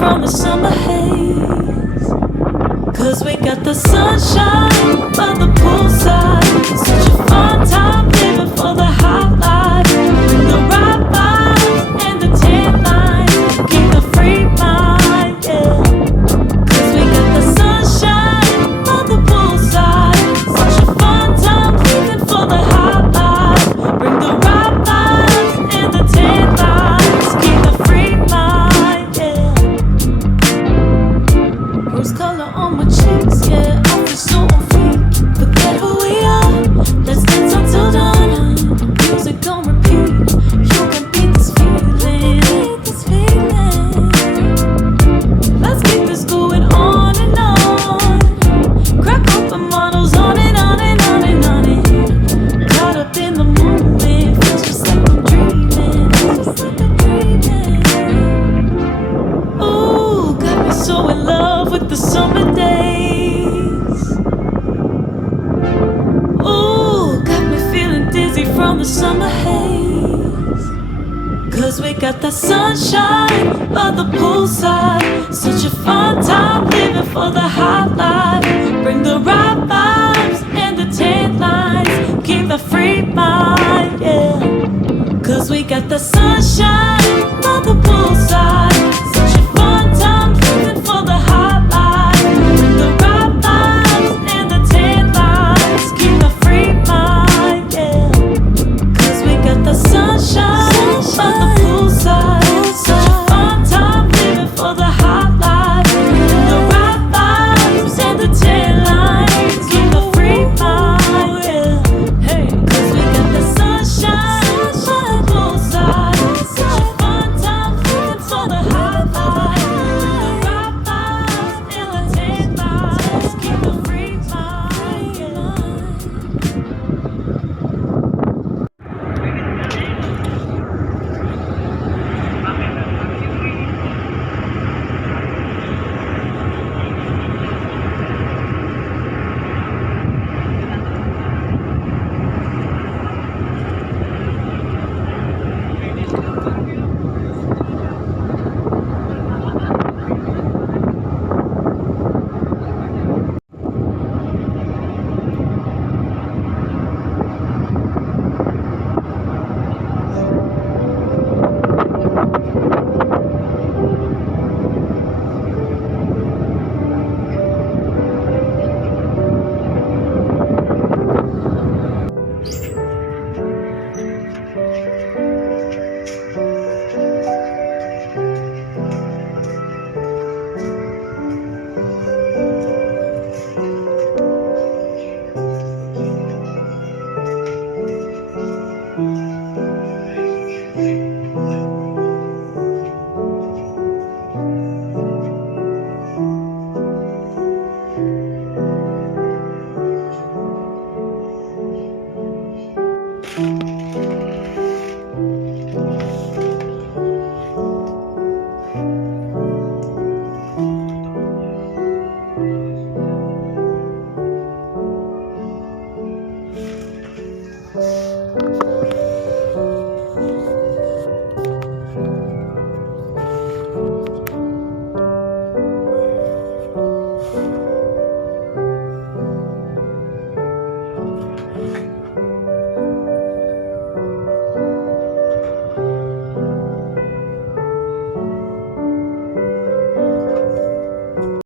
from the summer haze. 'Cause we got the sunshine by the poolside. Such a fun time living for the hot life. Bring the right vibes and the tan lines. Keep the free mind, yeah. 'Cause we got the sunshine by the poolside. Such a fun time living for the hot life. Bring the right vibes and the tan lines. Keep the free mind, yeah. Rose color on my cheeks, yeah. I feel so on feet. The summer haze. Cause we got the sunshine by the poolside. Such a fun time living for the hot life. Bring the right vibes and the tan lines. Keep the free mind, yeah. Cause we got the sunshine